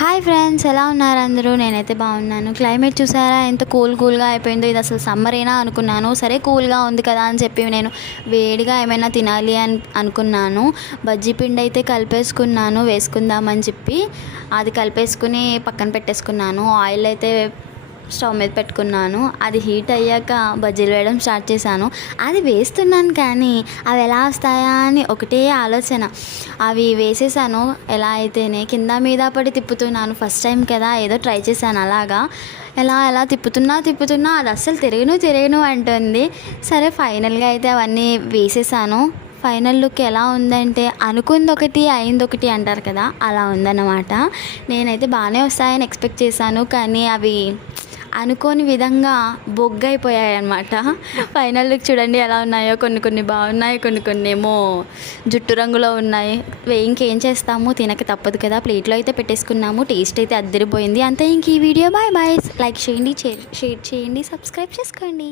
Hi friends, ఎలా ఉన్నారు అందరూ? నేనైతే బాగున్నాను. క్లైమేట్ చూసారా ఎంత కూల్గా అయిపోయిందో. ఇది అసలు సమ్మరేనా అనుకున్నాను. సరే కూల్గా ఉంది కదా అని చెప్పి నేను వేడిగా ఏమైనా తినాలి అని అనుకున్నాను. బజ్జీ పిండి అయితే కలిపేసుకున్నాను, వేసుకుందామని చెప్పి అది కలిపేసుకుని పక్కన పెట్టేసుకున్నాను. ఆయిల్ అయితే స్టవ్ మీద పెట్టుకున్నాను. అది హీట్ అయ్యాక బజ్జీలు వేయడం స్టార్ట్ చేశాను. అది వేస్తున్నాను కానీ అవి ఎలా వస్తాయా అని ఒకటే ఆలోచన. అవి వేసేసాను. ఎలా అయితేనే కింద మీద పడి తిప్పుతున్నాను. ఫస్ట్ టైం కదా, ఏదో ట్రై చేశాను అలాగా. ఎలా తిప్పుతున్నా అది అస్సలు తిరగను అంటుంది. సరే ఫైనల్గా అయితే అవన్నీ వేసేసాను. ఫైనల్ లుక్ ఎలా ఉందంటే అనుకుంది ఒకటి అయింది ఒకటి అంటారు కదా, అలా ఉందన్నమాట. నేనైతే బాగానే వస్తాయని ఎక్స్పెక్ట్ చేశాను, కానీ అవి అనుకోని విధంగా బొగ్గైపోయాయి అన్నమాట. ఫైనల్ లుక్ చూడండి ఎలా ఉన్నాయో. కొన్ని బాగున్నాయి, కొన్ని ఏమో జుట్టు రంగులో ఉన్నాయి. ఇంకేం చేస్తాము, తినక తప్పదు కదా. ప్లేట్లో అయితే పెట్టేసుకున్నాము. టేస్ట్ అయితే అద్దరిపోయింది. అంతే. ఇంక ఈ వీడియో బాయ్. లైక్ చేయండి, షేర్ చేయండి, సబ్స్క్రైబ్ చేసుకోండి.